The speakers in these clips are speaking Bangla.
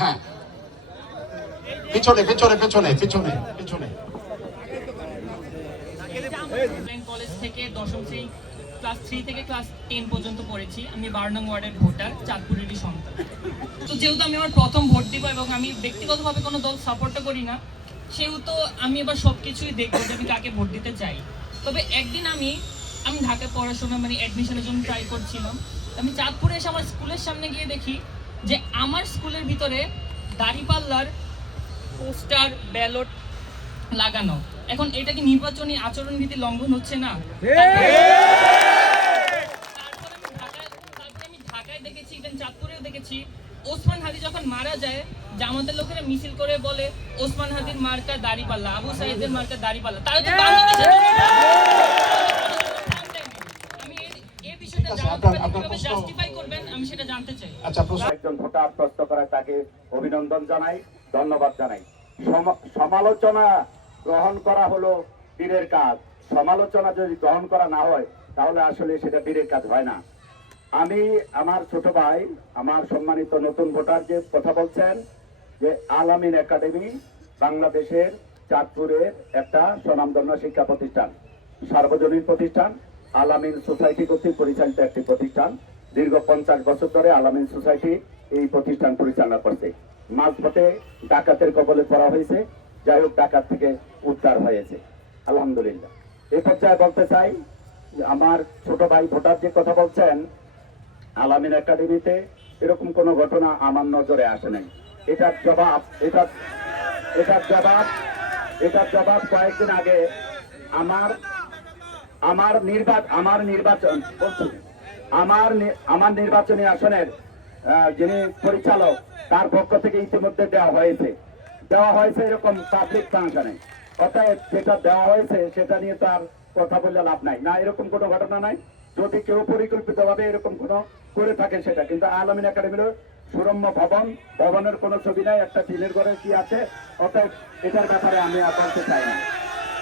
হ্যাঁ, পিছনে পিছনে পিছনে পিছনে পিছনে। কলেজ থেকে দশম শ্রেণী ক্লাস 3 থেকে ক্লাস 10 পর্যন্ত পড়েছি। আমি 12 নং ওয়ার্ডের ভোটার, চাঁদপুরেরই সন্তান। তো যেহেতু আমি আমার প্রথম ভোট দিব এবং আমি ব্যক্তিগতভাবে কোনো দল সাপোর্টও করি না, সেহেতু আমি এবার সব কিছুই দেখবো যে আমি কাকে ভোট দিতে চাই। তবে একদিন আমি ঢাকায় পড়াশোনা অ্যাডমিশনের জন্য ট্রাই করছিলাম। আমি চাঁদপুরে এসে আমার স্কুলের সামনে গিয়ে দেখি যে আমার স্কুলের ভিতরে দাঁড়িপাল্লার পোস্টার ব্যালট লাগানো। এখন এটা কি নির্বাচনী আচরণবিধি লঙ্ঘন হচ্ছে না? তারপরে আমি ঢাকায় দেখেছি, ইভেন চাঁদপুরেও দেখেছি, ওসমান হাদি যখন মারা যায় জামাতের লোকেরা মিছিল করে বলে ওসমান হাদির মার্কা দাঁড়িপাল্লা, আবু সাইদের মার্কা দাঁড়িপাল্লা। তারা তো বাংলাদেশে আমি এই বিষয়টা কিভাবে জাস্টিফাই করবেন আমি সেটা জানতে চাই। আচ্ছা, একজন ভোটার প্রশ্ন করায় তাকে অভিনন্দন জানাই, ধন্যবাদ জানাই। সমালোচনা গ্রহণ করা হলো বীরের কাজ। সমালোচনা যদি গ্রহণ করা না হয় তাহলে আসলে সেটা বীরের কাজ হয় না। আমি আমার ছোট ভাই, আমার সম্মানিত নতুন ভোটার যে কথা বলছেন, যে আল আমিন একাডেমি বাংলাদেশের চাঁদপুরের একটা স্বনামধন্য শিক্ষা প্রতিষ্ঠান, সার্বজনীন প্রতিষ্ঠান, আল আমিন সোসাইটি কর্তৃক পরিচালিত একটি প্রতিষ্ঠান। দীর্ঘ 50 বছর ধরে আল আমিন সোসাইটি এই প্রতিষ্ঠান পরিচালনা করছে। মাঝপথে ডাকাতের কবলে পড়া হয়েছে, যাই হোক ডাকাত থেকে উদ্ধার হয়েছে, আলহামদুলিল্লাহ। এই পর্যায়ে বলতে চাই, আমার ছোট ভাই ভোটার যে কথা বলছেন, আল আমিন একাডেমিতে এরকম কোন ঘটনা আমার নজরে আসে নাই। এটার জবাব কয়েকদিন আগে আমার নির্বাচনী আসনের যিনি পরিচালক তার পক্ষ থেকে ইতিমধ্যে দেওয়া হয়েছে এরকম পাবলিক ফাংশনে। অতএব যেটা দেওয়া হয়েছে সেটা নিয়ে তো আর কথা বললে লাভ নাই না, এরকম কোনো ঘটনা নাই। যদি কেউ পরিকল্পিত ভাবে এরকম কোনো করে থাকে সেটা, কিন্তু আল আমিন একাডেমির সুরম্য ভবনের কোনো ছবি নাই, একটা টিনের ঘরে কি আছে। অতএব এটার ব্যাপারে আমি আর বলতে চাই না।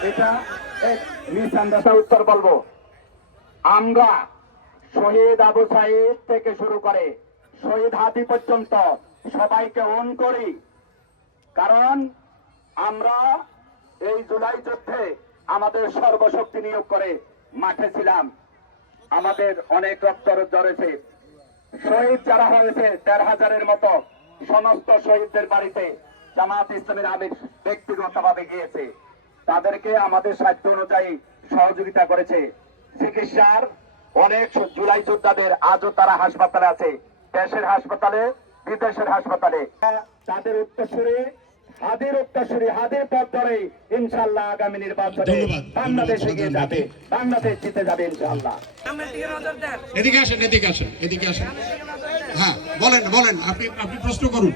এটা এক মিসআন্ডারস্ট্যান্ডিং। উত্তর বলবো, আমরা শহীদ আবু সাইদ থেকে শুরু করে শহীদ হাদি পর্যন্ত সবাইকে অন করি, কারণ আমরা এই জুলাই যুদ্ধে আমাদের সর্বশক্তি নিয়োগ করে মাঠে ছিলাম। আমাদের অনেক রক্ত ঝরেছে। শহীদ যারা হয়েছে ১৫০০০-এর মতো, সমস্ত শহীদদের বাড়িতে জামাত ইসলামীর আমির ব্যক্তিগতভাবে গিয়েছে, তাদেরকে আমাদের সাধ্য অনুযায়ী সহযোগিতা করেছে। চিকিৎসার অনেক জুলাই যোদ্ধাদের আজও তারা হাসপাতালে আছে, দেশের হাসপাতালে, বিদেশের হাসপাতালে। তাদের উত্তরসূরি হাদির পথ ধরে ইনশাআল্লাহ আগামী নির্বাচনে বাংলাদেশ এগিয়ে যাবে, বাংলাদেশ জিতে যাবে ইনশাআল্লাহ। এদিকে আসেন। হ্যাঁ, বলেন আপনি প্রশ্ন করুন।